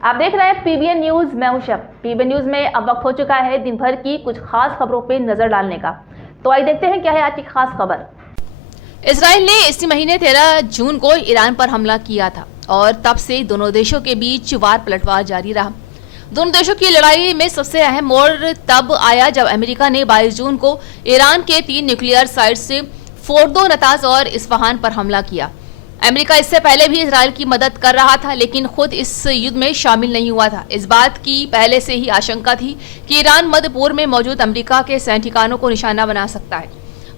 आप देख रहे हैं पीबीएन न्यूज। मैं हूं शब। पीबीएन न्यूज में अब वक्त हो चुका है दिन भर की कुछ खास खबरों पे नजर डालने का। तो आइए देखते हैं क्या है आज की खास खबर। इजराइल ने इसी महीने 13 जून को ईरान पर हमला किया था और तब से दोनों देशों के बीच वार पलटवार जारी रहा। दोनों देशों की लड़ाई में सबसे अहम मोड़ तब आया जब अमेरिका ने 22 जून को ईरान के 3 न्यूक्लियर साइट्स से फोर्दो, नताज और इस्फहान पर हमला किया। अमेरिका इससे पहले भी इजराइल की मदद कर रहा था, लेकिन खुद इस युद्ध में शामिल नहीं हुआ था। इस बात की पहले से ही आशंका थी कि ईरान मध्य पूर्व में मौजूद अमेरिका के सैन्य ठिकानों को निशाना बना सकता है।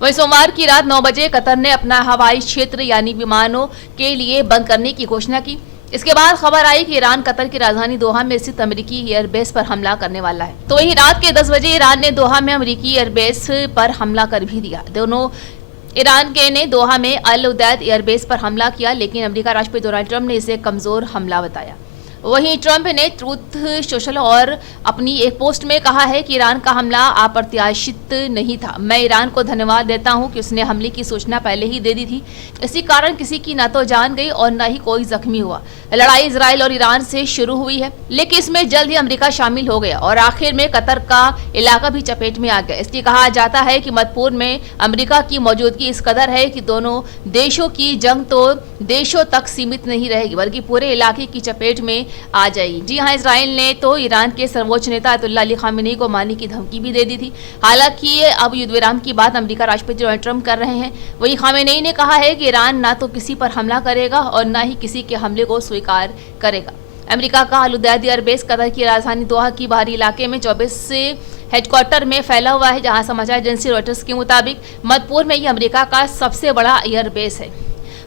वहीं सोमवार की रात 9 बजे कतर ने अपना हवाई क्षेत्र यानी विमानों के लिए बंद करने की घोषणा की। इसके बाद खबर आई कि ईरान कतर की राजधानी दोहा में स्थित अमेरिकी एयरबेस पर हमला करने वाला है। तो वहीं रात के 10 बजे ईरान ने दोहा में अमेरिकी एयरबेस पर हमला कर भी दिया। दोनों ईरान के ने दोहा में अल उदैद एयरबेस पर हमला किया, लेकिन अमेरिका राष्ट्रपति डोनाल्ड ट्रंप ने इसे कमजोर हमला बताया। वहीं ट्रंप ने ट्रूथ सोशल और अपनी एक पोस्ट में कहा है कि ईरान का हमला अप्रत्याशित नहीं था। मैं ईरान को धन्यवाद देता हूं कि उसने हमले की सूचना पहले ही दे दी थी। इसी कारण किसी की न तो जान गई और न ही कोई जख्मी हुआ। लड़ाई इजराइल और ईरान से शुरू हुई है, लेकिन इसमें जल्द ही अमेरिका शामिल हो गया और आखिर में कतर का इलाका भी चपेट में आ गया। इसलिए कहा जाता है कि मध्य पूर्व में अमेरिका की मौजूदगी इस कदर है कि दोनों देशों की जंग तो देशों तक सीमित नहीं रहेगी, बल्कि पूरे इलाके की चपेट में आ जाएगी। जी हां, इजराइल ने तो ईरान के सर्वोच्च नेता अयतुल्ला अली खामेनी को मारने की धमकी भी दे दी थी। हालांकि अब युद्ध विराम की बात अमेरिका राष्ट्रपति डोनाल्ड ट्रंप कर रहे हैं। वहीं खामेनी ने कहा है कि ईरान ना तो किसी पर हमला करेगा और ना ही किसी के हमले को स्वीकार करेगा। अमेरिका का अल उदैद एयरबेस कतर की राजधानी दोहा की बाहरी इलाके में 24 से हेडक्वार्टर में फैला हुआ है, जहां समाचार एजेंसी रॉयटर्स के मुताबिक मध्य पूर्व में ये अमेरिका का सबसे बड़ा एयरबेस है।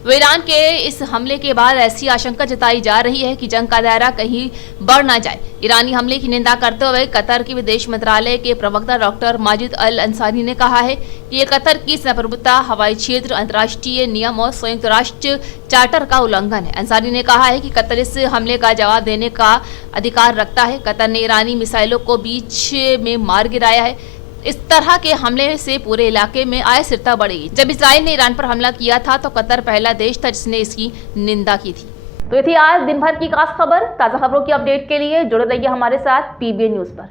ईरान के इस हमले के बाद ऐसी आशंका जताई जा रही है कि जंग का दायरा कहीं बढ़ ना जाए। ईरानी हमले की निंदा करते हुए कतर के विदेश मंत्रालय के प्रवक्ता डॉक्टर माजिद अल अंसारी ने कहा है कि ये कतर की संप्रभुता, हवाई क्षेत्र, अंतर्राष्ट्रीय नियम और संयुक्त राष्ट्र चार्टर का उल्लंघन है। अंसारी ने कहा है कि कतर इस हमले का जवाब देने का अधिकार रखता है। कतर ने ईरानी मिसाइलों को बीच में मार गिराया है। इस तरह के हमले से पूरे इलाके में अस्थिरता बढ़ेगी। जब इजराइल ने ईरान पर हमला किया था तो कतर पहला देश था जिसने इसकी निंदा की थी। तो ये थी आज दिन भर की खास खबर। ताजा खबरों की अपडेट के लिए जुड़े रहिए हमारे साथ पीबीएन न्यूज पर।